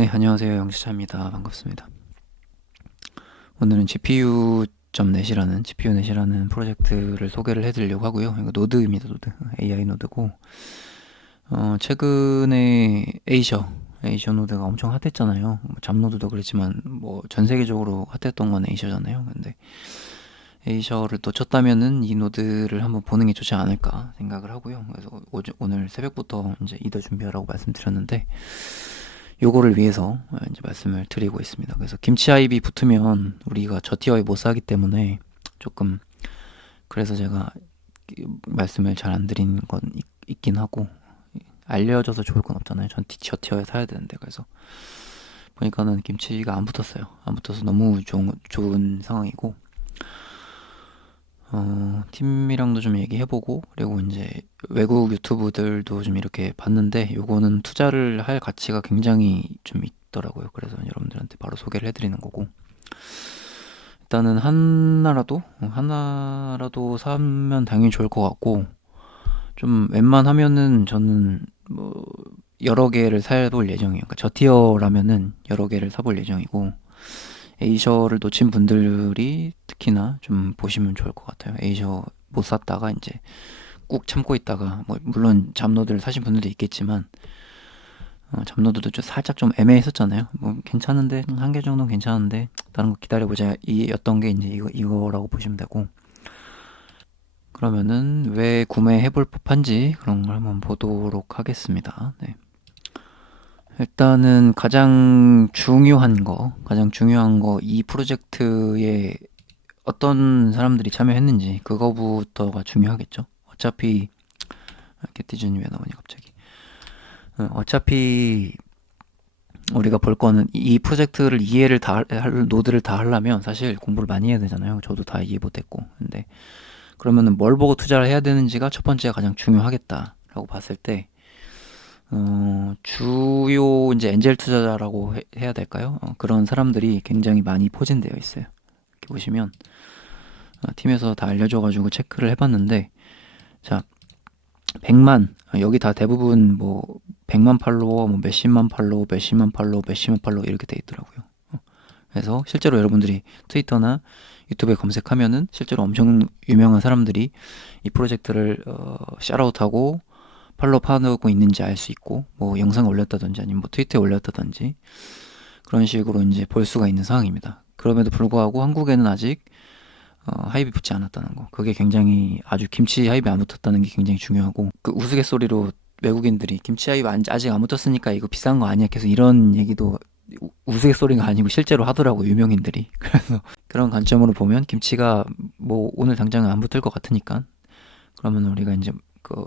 네, 안녕하세요. 영시차입니다. 반갑습니다. 오늘은 GPU 넷이라는 프로젝트를 소개를 해드리려고 하고요. 이거 노드입니다, 노드. AI 노드고, 최근에 에이셔 노드가 엄청 핫했잖아요. 뭐 잡노드도 그랬지만, 뭐, 전 세계적으로 핫했던 건 에이셔잖아요. 근데, 에이셔를 또 쳤다면은 이 노드를 한번 보는 게 좋지 않을까 생각을 하고요. 그래서 오늘 새벽부터 이제 이더 준비하라고 말씀드렸는데, 요거를 위해서 이제 말씀을 드리고 있습니다. 그래서 김치 아이비 붙으면 우리가 저 티어에 못 사기 때문에 조금 그래서 제가 말씀을 잘 안 드리는 건 있긴 하고 알려져서 좋을 건 없잖아요. 저 티어에 사야 되는데 그래서 보니까는 김치가 안 붙었어요. 안 붙어서 너무 좋은 상황이고 팀이랑도 좀 얘기해보고 그리고 이제 외국 유튜브들도 좀 이렇게 봤는데 요거는 투자를 할 가치가 굉장히 좀 있더라고요. 그래서 여러분들한테 바로 소개를 해드리는 거고 일단은 하나라도 사면 당연히 좋을 것 같고 좀 웬만하면은 저는 뭐 여러 개를 사볼 예정이에요. 그러니까 저 티어라면은 여러 개를 사볼 예정이고 에이셔를 놓친 분들이 특히나 좀 보시면 좋을 것 같아요. 에이셔 못 샀다가 이제 꾹 참고 있다가 뭐 물론 잡노드를 사신 분들도 있겠지만 잡노드도 좀 살짝 좀 애매했었잖아요. 뭐 괜찮은데 한 개 정도는 괜찮은데 다른 거 기다려보자 이였던 게 이제 이거라고 보시면 되고 그러면은 왜 구매해볼 법한지 그런 걸 한번 보도록 하겠습니다. 네. 일단은 가장 중요한 거 이 프로젝트에 어떤 사람들이 참여했는지 그거부터가 중요하겠죠. 어차피 개티준이 왜 나오냐 갑자기. 어차피 우리가 볼 거는 이 프로젝트를 이해를 다 노드를 다 하려면 사실 공부를 많이 해야 되잖아요. 저도 다 이해 못했고. 근데 그러면은 뭘 보고 투자를 해야 되는지가 첫 번째가 가장 중요하겠다라고 봤을 때 주요 이제 엔젤 투자자라고 해야 될까요? 그런 사람들이 굉장히 많이 포진되어 있어요. 이렇게 보시면 팀에서 다 알려줘가지고 체크를 해봤는데 자 100만 여기 다 대부분 뭐 100만 팔로워 뭐 몇십만 팔로워 몇십만 팔로워 몇십만 팔로워 이렇게 돼 있더라고요. 그래서 실제로 여러분들이 트위터나 유튜브에 검색하면은 실제로 엄청 유명한 사람들이 이 프로젝트를 샤라웃하고 팔로우 파고 있는지 알 수 있고 뭐 영상을 올렸다든지 아니면 뭐 트위터에 올렸다든지 그런 식으로 이제 볼 수가 있는 상황입니다. 그럼에도 불구하고 한국에는 아직 하입이 붙지 않았다는 거. 그게 굉장히 아주 김치 하입이 안 붙었다는 게 굉장히 중요하고 그 우스갯소리로 외국인들이 김치 하입 아직 안 붙었으니까 이거 비싼 거 아니야. 계속 이런 얘기도 우스갯소리가 아니고 실제로 하더라고 유명인들이. 그래서 그런 관점으로 보면 김치가 뭐 오늘 당장은 안 붙을 것 같으니까 그러면 우리가 이제 그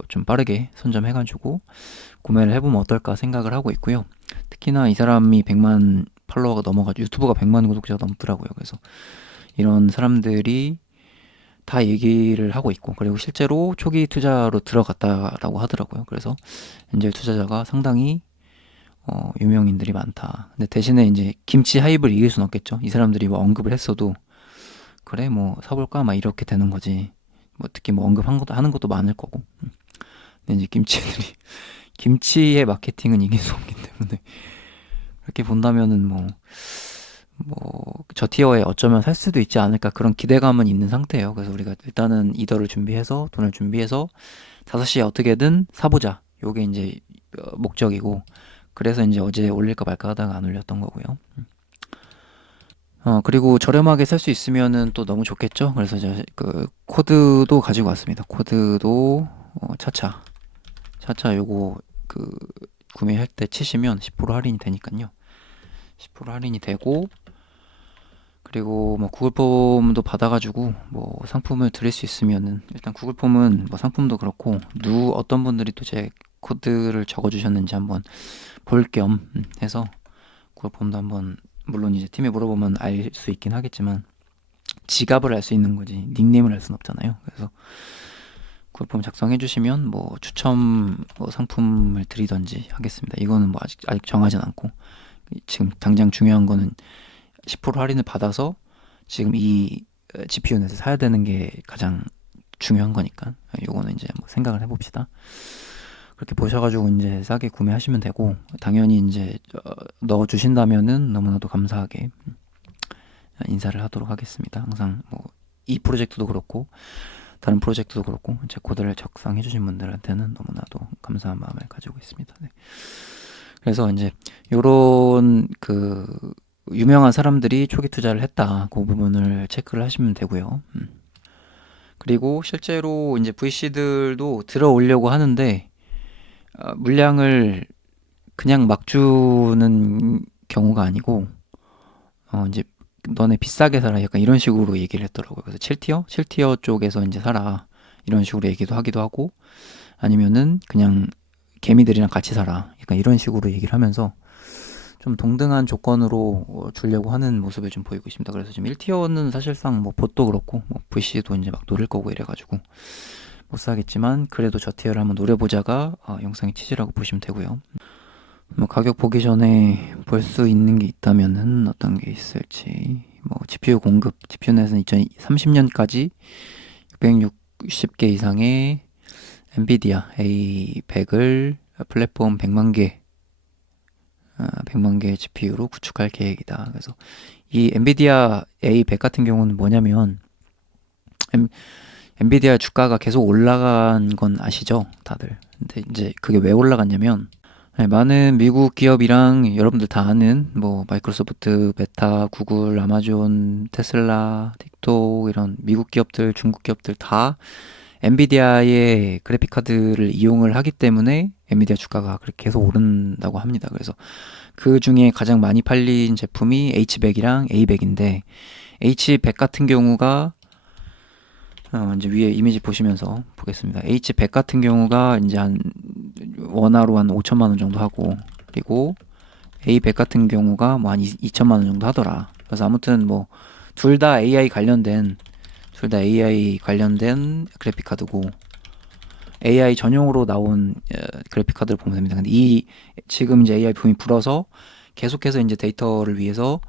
좀 빠르게 선점해가지고 구매를 해보면 어떨까 생각을 하고 있고요. 특히나 이 사람이 100만 팔로워가 넘어가지고 유튜브가 100만 구독자가 넘더라고요. 그래서 이런 사람들이 다 얘기를 하고 있고 그리고 실제로 초기 투자로 들어갔다라고 하더라고요. 그래서 엔젤 투자자가 상당히 유명인들이 많다. 근데 대신에 이제 김치 하입을 이길 순 없겠죠. 이 사람들이 뭐 언급을 했어도 그래 뭐 사볼까 막 이렇게 되는 거지. 뭐 특히 뭐 언급한 것도 하는 것도 많을 거고. 근데 이제 김치들이 김치의 마케팅은 이길 수 없기 때문에 그렇게 본다면은 저 티어에 어쩌면 살 수도 있지 않을까 그런 기대감은 있는 상태예요. 그래서 우리가 일단은 이더를 준비해서 돈을 준비해서 5시에 어떻게든 사보자. 요게 이제 목적이고 그래서 이제 어제 올릴까 말까 하다가 안 올렸던 거고요. 그리고 저렴하게 살 수 있으면은 또 너무 좋겠죠. 그래서 제가 그 코드도 가지고 왔습니다. 코드도 차차 요거 그 구매할 때 치시면 10% 할인이 되니까요. 10% 할인이 되고 그리고 뭐 구글 폼도 받아가지고 뭐 상품을 드릴 수 있으면은 일단 구글 폼은 뭐 상품도 그렇고 어떤 분들이 또 제 코드를 적어주셨는지 한번 볼 겸 해서 구글 폼도 한번 물론 이제 팀에 물어보면 알 수 있긴 하겠지만 지갑을 알 수 있는 거지 닉네임을 알 수는 없잖아요. 그래서 구글 폼 작성해 주시면 뭐 추첨 뭐 상품을 드리던지 하겠습니다. 이거는 뭐 아직 정하진 않고 지금 당장 중요한 거는 10% 할인을 받아서 지금 이 GPU넷을 사야 되는 게 가장 중요한 거니까 요거는 이제 한번 생각을 해봅시다. 그렇게 보셔가지고 이제 싸게 구매하시면 되고, 당연히 이제 넣어주신다면은 너무나도 감사하게 인사를 하도록 하겠습니다. 항상 뭐 이 프로젝트도 그렇고 다른 프로젝트도 그렇고 제 코드를 적상해주신 분들한테는 너무나도 감사한 마음을 가지고 있습니다. 네. 그래서 이제 요런 그 유명한 사람들이 초기 투자를 했다, 그 부분을 체크를 하시면 되고요. 그리고 실제로 이제 VC들도 들어오려고 하는데 물량을 그냥 막 주는 경우가 아니고 이제 너네 비싸게 사라 약간 이런 식으로 얘기를 했더라고요. 그래서 7티어 쪽에서 이제 사라 이런 식으로 얘기도 하기도 하고, 아니면은 그냥 개미들이랑 같이 사라 약간 이런 식으로 얘기를 하면서 좀 동등한 조건으로 주려고 하는 모습을 좀 보이고 있습니다. 그래서 지금 1티어는 사실상 뭐 봇도 그렇고 뭐 VC도 이제 막 노릴 거고 이래가지고 못 사겠지만, 그래도 저 티어를 한번 노려보자가 영상의 취지라고 보시면 되고요. 뭐 가격 보기 전에 볼 수 있는 게 있다면은 어떤 게 있을지, 뭐 GPU 공급, GPU넷은 2030년까지 660개 이상의 엔비디아 A100을 플랫폼 100만 개 GPU로 구축할 계획이다. 그래서 이 엔비디아 A100 같은 경우는 뭐냐면, 엔비디아 주가가 계속 올라간 건 아시죠? 다들. 근데 이제 그게 왜 올라갔냐면, 많은 미국 기업이랑 여러분들 다 아는 뭐 마이크로소프트, 메타, 구글, 아마존, 테슬라, 틱톡 이런 미국 기업들, 중국 기업들 다 엔비디아의 그래픽 카드를 이용을 하기 때문에 엔비디아 주가가 그렇게 계속 오른다고 합니다. 그래서 그 중에 가장 많이 팔린 제품이 H100이랑 A100인데, H100 같은 경우가 이제 위에 이미지 보시면서 보겠습니다. H100 같은 경우가 이제 한 원화로 한 5천만 원 정도 하고, 그리고 A100 같은 경우가 뭐 한 2천만 원 정도 하더라. 그래서 아무튼 뭐 둘 다 AI 관련된 그래픽 카드고, AI 전용으로 나온 그래픽 카드를 보면 됩니다. 근데 이 지금 이제 AI 붐이 불어서 계속해서 이제 데이터를 위해서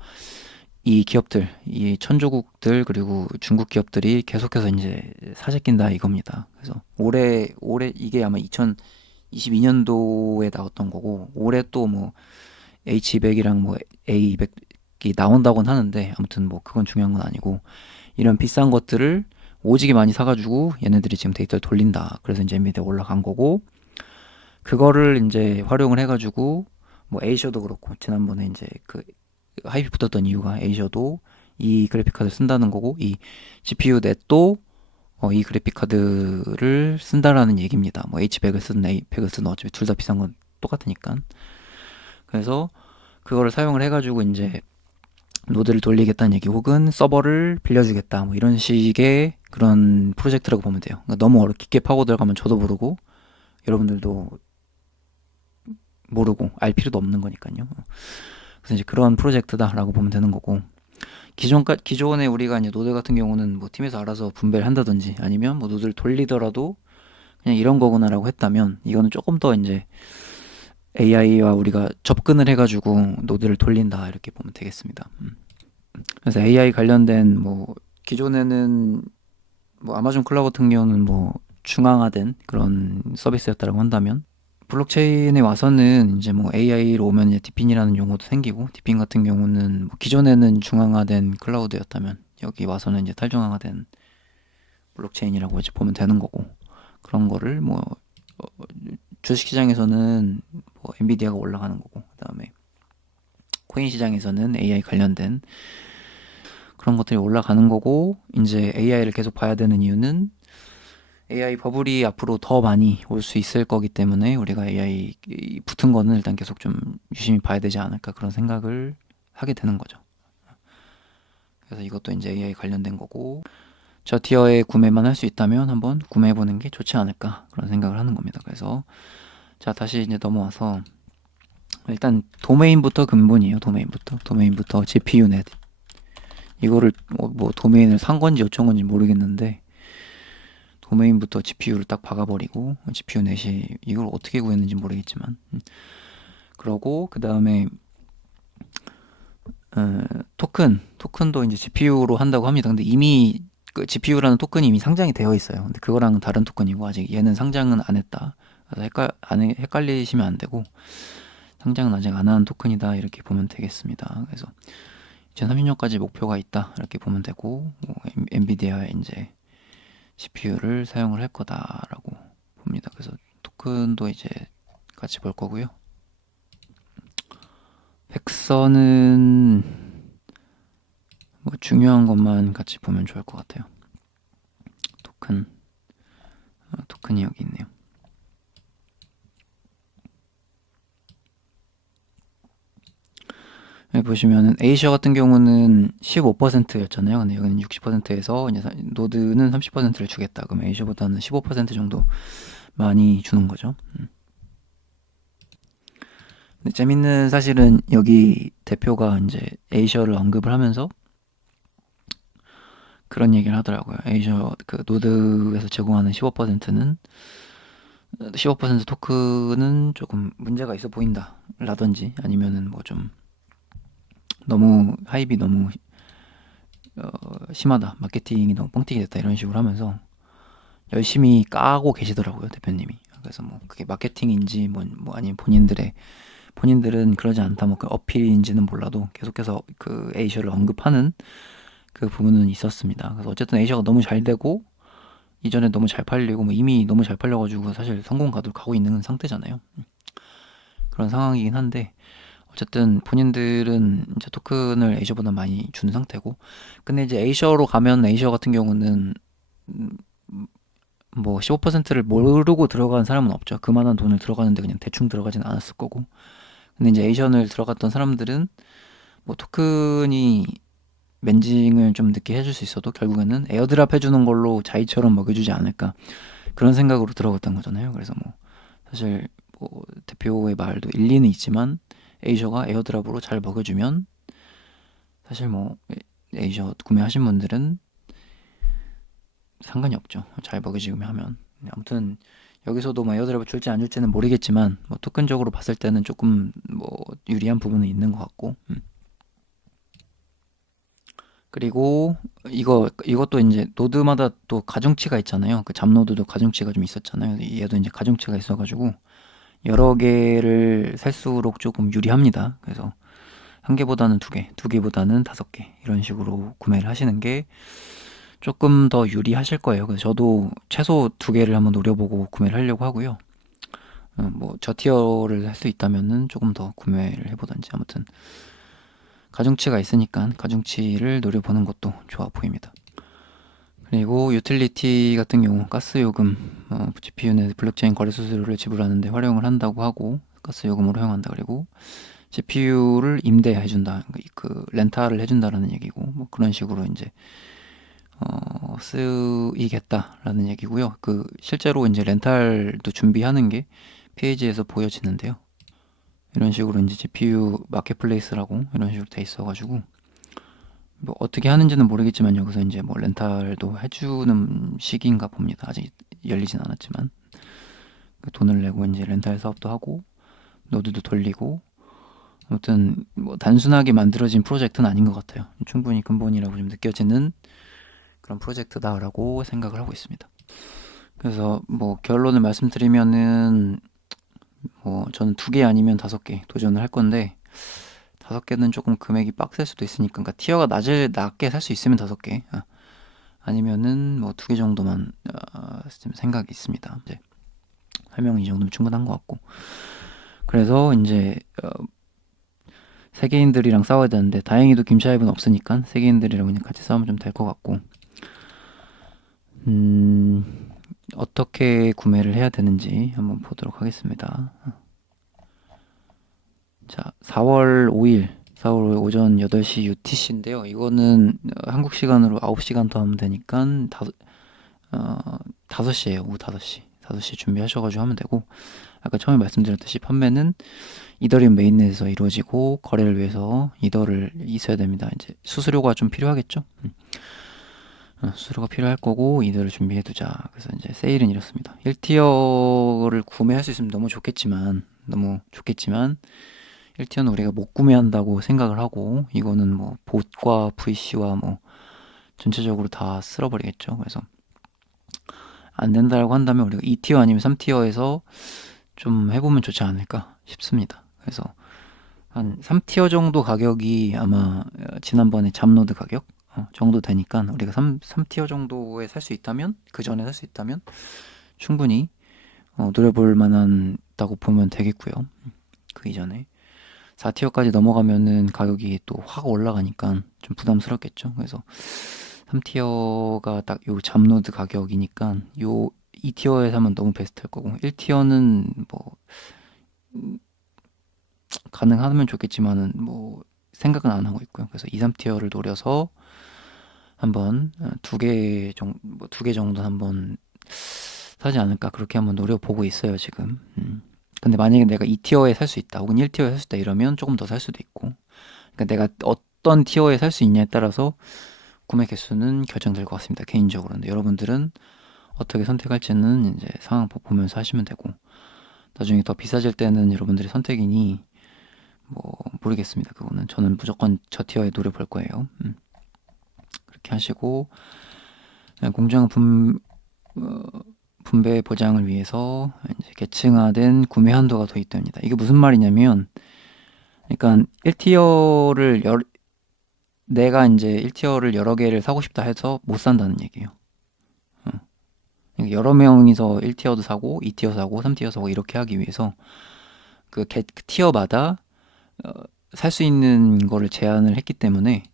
이 기업들, 이 천조국들 그리고 중국 기업들이 계속해서 이제 사재낀다 이겁니다. 그래서 올해 이게 아마 2022년도에 나왔던 거고, 올해 또 뭐 H200이랑 뭐 A200이 나온다고는 하는데, 아무튼 뭐 그건 중요한 건 아니고, 이런 비싼 것들을 오지게 많이 사가지고 얘네들이 지금 데이터를 돌린다. 그래서 이제 엔비디아 올라간 거고, 그거를 이제 활용을 해가지고 뭐 에이셔도 그렇고, 지난번에 이제 그 하이프 붙었던 이유가 에이셔도 이 그래픽 카드를 쓴다는 거고, 이 GPU 넷도 이 그래픽 카드를 쓴다라는 얘기입니다. 뭐 H100을 쓰든 A100을 쓰든 어차피 둘 다 비싼 건 똑같으니까. 그래서 그거를 사용을 해가지고 이제 노드를 돌리겠다는 얘기, 혹은 서버를 빌려주겠다 뭐 이런 식의 그런 프로젝트라고 보면 돼요. 그러니까 너무 깊게 파고 들어가면 저도 모르고 여러분들도 모르고 알 필요도 없는 거니까요. 그래서 이제 그런 프로젝트다라고 보면 되는 거고, 기존에 우리가 이제 노드 같은 경우는 뭐 팀에서 알아서 분배를 한다든지 아니면 뭐 노드를 돌리더라도 그냥 이런 거구나라고 했다면, 이거는 조금 더 이제 AI와 우리가 접근을 해가지고 노드를 돌린다 이렇게 보면 되겠습니다. 그래서 AI 관련된 뭐 기존에는 뭐 아마존 클라우드 같은 경우는 뭐 중앙화된 그런 서비스였다라고 한다면, 블록체인에 와서는 이제 뭐 AI로 오면 이제 디핀이라는 용어도 생기고, 디핀 같은 경우는 뭐 기존에는 중앙화된 클라우드였다면 여기 와서는 이제 탈중앙화된 블록체인이라고 이제 보면 되는 거고, 그런 거를 뭐 주식시장에서는 뭐 엔비디아가 올라가는 거고, 그다음에 코인 시장에서는 AI 관련된 그런 것들이 올라가는 거고, 이제 AI를 계속 봐야 되는 이유는 AI 버블이 앞으로 더 많이 올 수 있을 거기 때문에 우리가 AI 붙은 거는 일단 계속 좀 유심히 봐야 되지 않을까, 그런 생각을 하게 되는 거죠. 그래서 이것도 이제 AI 관련된 거고, 저 티어에 구매만 할 수 있다면 한번 구매해보는 게 좋지 않을까, 그런 생각을 하는 겁니다. 그래서 자, 다시 이제 넘어와서 일단 도메인부터 근본이에요. 도메인부터 GPU넷, 이거를 뭐 도메인을 산 건지 어쩐 건지 모르겠는데, 도메인부터 GPU를 딱 박아버리고, GPU 넷이 이걸 어떻게 구했는지 모르겠지만, 그러고 그 다음에 토큰도 이제 GPU로 한다고 합니다. 근데 이미 그 GPU라는 토큰이 이미 상장이 되어 있어요. 근데 그거랑 다른 토큰이고, 아직 얘는 상장은 안 했다. 그래서 헷갈리시면 안 되고 상장은 아직 안 한 토큰이다 이렇게 보면 되겠습니다. 그래서 2030년까지 목표가 있다 이렇게 보면 되고 뭐 엔비디아 이제 CPU를 사용을 할 거다라고 봅니다. 그래서 토큰도 이제 같이 볼 거고요. 백선은 뭐 중요한 것만 같이 보면 좋을 것 같아요. 토큰이 여기 있네요. 여기 보시면은 에이셔 같은 경우는 15%였잖아요. 근데 여기는 60%에서 이제 노드는 30%를 주겠다. 그럼 에이셔보다는 15% 정도 많이 주는 거죠. 근데 재밌는 사실은 여기 대표가 이제 에이셔를 언급을 하면서 그런 얘기를 하더라고요. 에이셔 그 노드에서 제공하는 15%는 15% 토큰은 조금 문제가 있어 보인다 라든지 아니면은 뭐 좀 너무 하입이 너무 심하다, 마케팅이 너무 뻥튀기 됐다 이런 식으로 하면서 열심히 까고 계시더라고요 대표님이. 그래서 뭐 그게 마케팅인지 뭐 아니면 본인들은 그러지 않다 뭐 그 어필인지는 몰라도 계속해서 그 에이셔를 언급하는 그 부분은 있었습니다. 그래서 어쨌든 에이셔가 너무 잘 되고 이전에 너무 잘 팔리고 뭐 이미 너무 잘 팔려가지고 사실 성공 가도 가고 있는 상태잖아요. 그런 상황이긴 한데 어쨌든 본인들은 이제 토큰을 에이셔보다 많이 준 상태고 근데 이제 에이셔로 가면 에이셔 같은 경우는 뭐 15%를 모르고 들어간 사람은 없죠. 그만한 돈을 들어가는데 그냥 대충 들어가진 않았을 거고 근데 이제 에이션을 들어갔던 사람들은 뭐 토큰이 멘징을 좀 늦게 해줄 수 있어도 결국에는 에어드랍 해주는 걸로 자이처럼 먹여주지 않을까 그런 생각으로 들어갔던 거잖아요. 그래서 뭐 사실 뭐 대표의 말도 일리는 있지만 에이셔가 에어드랍으로 잘 먹여주면 사실 뭐 에이셔 구매하신 분들은 상관이 없죠. 잘 먹여주면 하면. 아무튼 여기서도 뭐 에어드랍을 줄지 안 줄지는 모르겠지만 뭐 토큰적으로 봤을 때는 조금 뭐 유리한 부분은 있는 것 같고 그리고 이것도 이제 노드마다 또 가중치가 있잖아요. 그 잡노드도 가중치가 좀 있었잖아요. 얘도 이제 가중치가 있어가지고 여러 개를 살수록 조금 유리합니다. 그래서 한 개보다는 두 개, 두 개보다는 다섯 개 이런 식으로 구매를 하시는 게 조금 더 유리하실 거예요. 그래서 저도 최소 두 개를 한번 노려보고 구매를 하려고 하고요. 뭐 저티어를 할 수 있다면은 조금 더 구매를 해보던지 아무튼 가중치가 있으니까 가중치를 노려보는 것도 좋아 보입니다. 그리고 유틸리티 같은 경우 가스 요금 GPU 내 블록체인 거래 수수료를 지불하는데 활용을 한다고 하고 가스 요금으로 활용한다 그리고 GPU를 임대해준다 그 렌탈을 해준다라는 얘기고 뭐 그런 식으로 이제 쓰이겠다라는 얘기고요. 그 실제로 이제 렌탈도 준비하는 게 페이지에서 보여지는데요. 이런 식으로 이제 GPU 마켓플레이스라고 이런 식으로 돼 있어가지고 뭐 어떻게 하는지는 모르겠지만 여기서 이제 뭐 렌탈도 해주는 식인가 봅니다. 아직 열리진 않았지만 그 돈을 내고 이제 렌탈 사업도 하고 노드도 돌리고 아무튼 뭐 단순하게 만들어진 프로젝트는 아닌 것 같아요. 충분히 근본이라고 좀 느껴지는 그런 프로젝트다라고 생각을 하고 있습니다. 그래서 뭐 결론을 말씀드리면은 뭐 저는 두 개 아니면 다섯 개 도전을 할 건데 다섯 개는 조금 금액이 빡셀 수도 있으니까 그러니까 티어가 낮게 살 수 있으면 다섯 개 아니면은 뭐 두 개 정도만 생각이 있습니다. 이제 설명이 이 정도면 충분한 것 같고 그래서 이제 세계인들이랑 싸워야 되는데 다행히도 김샤입은 없으니까 세계인들이랑 그냥 같이 싸우면 좀 될 것 같고 어떻게 구매를 해야 되는지 한번 보도록 하겠습니다. 자, 4월 5일 오전 8시 UTC인데요. 이거는 한국 시간으로 9시간 더 하면 되니까 5시에요. 오후 5시. 5시 준비하셔가지고 하면 되고 아까 처음에 말씀드렸듯이 판매는 이더리움 메인넷에서 이루어지고 거래를 위해서 이더를 있어야 됩니다. 이제 수수료가 좀 필요하겠죠? 수수료가 필요할 거고 이더를 준비해 두자. 그래서 이제 세일은 이렇습니다. 1티어를 구매할 수 있으면 너무 좋겠지만 1티어는 우리가 못 구매한다고 생각을 하고 이거는 뭐 봇과 VC와 뭐 전체적으로 다 쓸어버리겠죠. 그래서 안 된다라고 한다면 우리가 2티어 아니면 3티어에서 좀 해보면 좋지 않을까 싶습니다. 그래서 한 3티어 정도 가격이 아마 지난번에 잡노드 가격 정도 되니까 우리가 3티어 정도에 살 수 있다면, 그 전에 살 수 있다면 충분히 노려볼 만하다고 보면 되겠고요. 그 이전에 4티어까지 넘어가면은 가격이 또 확 올라가니까 좀 부담스럽겠죠. 그래서 3티어가 딱 요 잡노드 가격이니까 요 2티어에 사면 너무 베스트일 거고, 1티어는 뭐 가능하면 좋겠지만은 뭐 생각은 안 하고 있고요. 그래서 2, 3티어를 노려서 한번 두 개 정도 한번 사지 않을까, 그렇게 한번 노려보고 있어요 지금. 근데 만약에 내가 2티어에 살 수 있다 혹은 1티어에 살 수 있다 이러면 조금 더 살 수도 있고, 그러니까 내가 어떤 티어에 살 수 있냐에 따라서 구매 개수는 결정될 것 같습니다, 개인적으로. 근데 여러분들은 어떻게 선택할지는 이제 상황 보면서 하시면 되고, 나중에 더 비싸질 때는 여러분들의 선택이니 뭐 모르겠습니다. 그거는 저는 무조건 저 티어에 노려볼 거예요. 그렇게 하시고, 공정 분배 보장을 위해서 이제 계층화된 구매 한도가 도입됩니다. 이게 무슨 말이냐면, 그러니까 1티어를 내가 이제 1티어를 여러 개를 사고 싶다 해서 못 산다는 얘기예요. 그러니까 여러 명이서 1티어도 사고 2티어 사고 3티어 사고 이렇게 하기 위해서 그 티어마다 살 수 있는 거를 제한을 했기 때문에,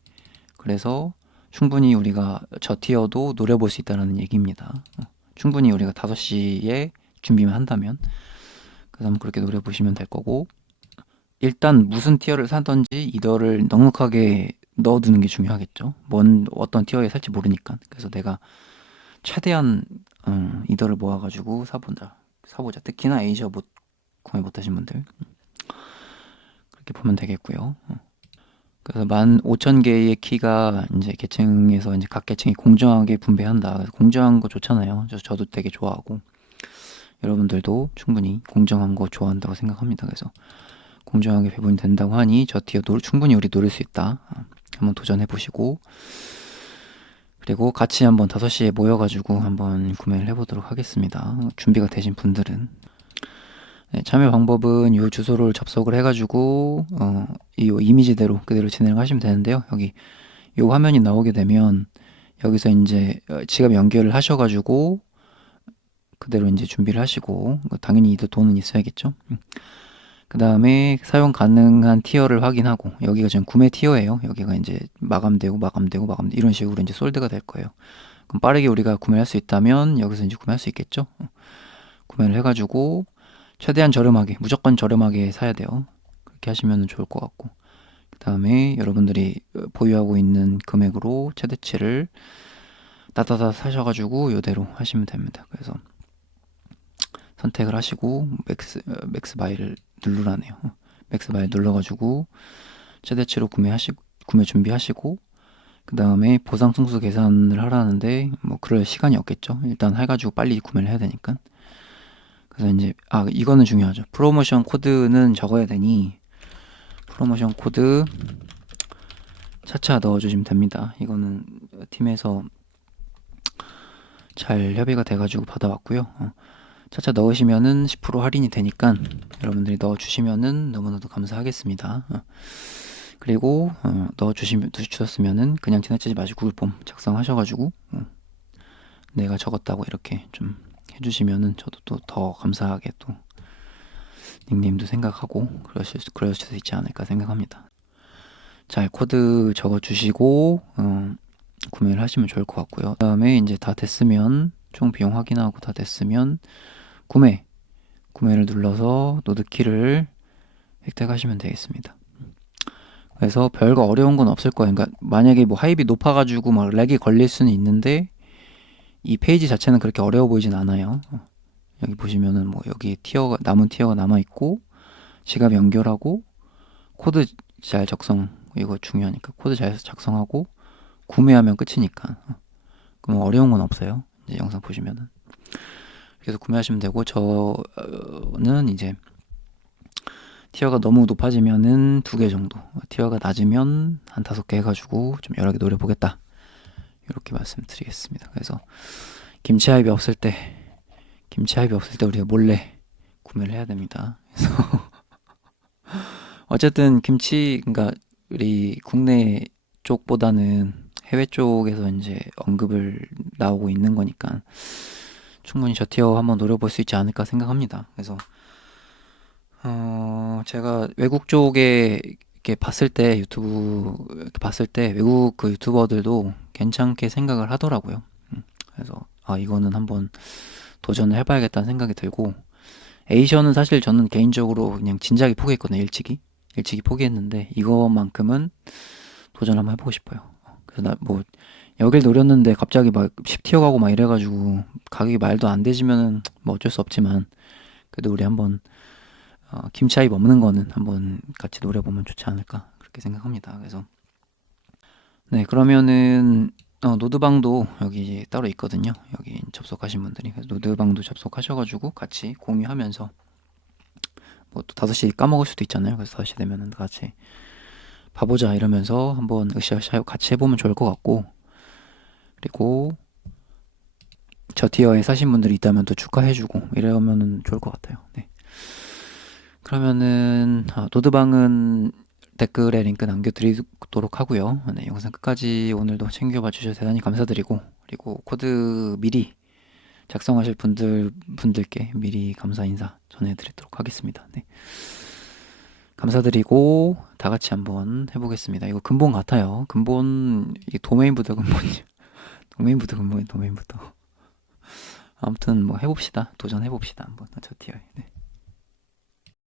그래서 충분히 우리가 저 티어도 노려볼 수 있다는 얘기입니다. 충분히 우리가 5시에 준비만 한다면. 그래서 한번 그렇게 노려보시면 될 거고, 일단 무슨 티어를 사든지 이더를 넉넉하게 넣어두는 게 중요하겠죠. 어떤 티어에 살지 모르니까. 그래서 내가 최대한 이더를 모아가지고 사보자. 특히나 에이저 구매 못하신 분들 그렇게 보면 되겠고요. 그래서 15,000개의 키가 이제 계층에서 이제 각 계층이 공정하게 분배한다. 그래서 공정한 거 좋잖아요. 저도 되게 좋아하고, 여러분들도 충분히 공정한 거 좋아한다고 생각합니다. 그래서 공정하게 배분이 된다고 하니 저 티어 충분히 우리 노릴 수 있다. 한번 도전해 보시고, 그리고 같이 한번 5시에 모여가지고 한번 구매를 해보도록 하겠습니다. 준비가 되신 분들은. 네, 참여 방법은 이 주소를 접속을 해가지고 이 이미지대로 그대로 진행하시면 되는데요. 여기 이 화면이 나오게 되면 여기서 이제 지갑 연결을 하셔가지고 그대로 이제 준비를 하시고, 당연히 이도 돈은 있어야겠죠. 그 다음에 사용 가능한 티어를 확인하고, 여기가 지금 구매 티어예요. 여기가 이제 마감되고 이런 식으로 이제 솔드가 될 거예요. 그럼 빠르게 우리가 구매할 수 있다면 여기서 이제 구매할 수 있겠죠. 구매를 해가지고 최대한 저렴하게, 무조건 저렴하게 사야 돼요. 그렇게 하시면 좋을 것 같고, 그 다음에 여러분들이 보유하고 있는 금액으로 최대치를 따다다 사셔가지고 이대로 하시면 됩니다. 그래서 선택을 하시고 맥스 바이를 누르라네요. 맥스 바이 눌러가지고 최대치로 구매 준비하시고, 그 다음에 보상 승수 계산을 하라는데 뭐 그럴 시간이 없겠죠. 일단 해가지고 빨리 구매를 해야 되니까. 그래서 이제 이거는 중요하죠. 프로모션 코드는 적어야 되니 프로모션 코드 차차 넣어주시면 됩니다. 이거는 팀에서 잘 협의가 돼가지고 받아왔고요. 차차 넣으시면은 10% 할인이 되니까 여러분들이 넣어주시면은 너무나도 감사하겠습니다. 그리고 넣어주셨으면은 그냥 지나치지 마시고 구글 폼 작성하셔가지고 내가 적었다고 이렇게 좀 해주시면은 저도 또 더 감사하게 또 닉네임도 생각하고 그러실 수 있지 않을까 생각합니다. 잘 코드 적어주시고 구매를 하시면 좋을 것 같고요. 그 다음에 이제 다 됐으면, 총 비용 확인하고 다 됐으면 구매를 눌러서 노드키를 획득하시면 되겠습니다. 그래서 별거 어려운 건 없을 거예요. 그러니까 만약에 뭐 하입이 높아가지고 막 렉이 걸릴 수는 있는데 이 페이지 자체는 그렇게 어려워 보이진 않아요. 여기 보시면은 뭐 여기 남은 티어가 남아 있고, 지갑 연결하고 코드 잘 이거 중요하니까 코드 잘 작성하고 구매하면 끝이니까. 그럼 어려운 건 없어요. 이제 영상 보시면은. 그래서 구매하시면 되고, 저는 이제 티어가 너무 높아지면은 2개 정도, 티어가 낮으면 한 5개 해가지고 좀 여러 개 노려보겠다, 이렇게 말씀드리겠습니다. 그래서 김치 하이비 없을 때 우리가 몰래 구매를 해야 됩니다. 어쨌든 그러니까 우리 국내 쪽보다는 해외 쪽에서 이제 언급을 나오고 있는 거니까 충분히 저 티어 한번 노려볼 수 있지 않을까 생각합니다. 그래서 제가 외국 쪽에 이렇게 봤을 때 유튜브 이렇게 봤을 때 외국 그 유튜버들도 괜찮게 생각을 하더라고요. 그래서 이거는 한번 도전을 해봐야겠다는 생각이 들고, 에이션은 사실 저는 개인적으로 그냥 진작에 포기했거든요. 일찍이 포기했는데 이거만큼은 도전 한번 해보고 싶어요. 그래서 나 뭐 여길 노렸는데 갑자기 막 10티어 가고 막 이래가지고 가격이 말도 안 되지면은 뭐 어쩔 수 없지만, 그래도 우리 한번 김차입 없는 거는 한번 같이 노려보면 좋지 않을까 그렇게 생각합니다. 그래서 네, 그러면은 노드방도 여기 따로 있거든요. 여기 접속하신 분들이. 그래서 노드방도 접속하셔가지고 같이 공유하면서 뭐 또 5시 까먹을 수도 있잖아요. 그래서 5시 되면은 같이 봐보자 이러면서 한번 으쌰으쌰 같이 해보면 좋을 것 같고, 그리고 저 티어에 사신 분들이 있다면 또 축하해주고 이러면은 좋을 것 같아요. 네. 그러면은 노드방은 댓글에 링크 남겨드리도록 하고요. 네, 영상 끝까지 오늘도 챙겨봐 주셔서 대단히 감사드리고, 그리고 코드 미리 작성하실 분들께 미리 감사 인사 전해드리도록 하겠습니다. 네. 감사드리고 다 같이 한번 해보겠습니다. 이거 근본 같아요. 근본 이게 도메인부터 근본이요. 도메인부터. 아무튼 뭐 해봅시다. 도전해봅시다. 한번 저 티어에. 네.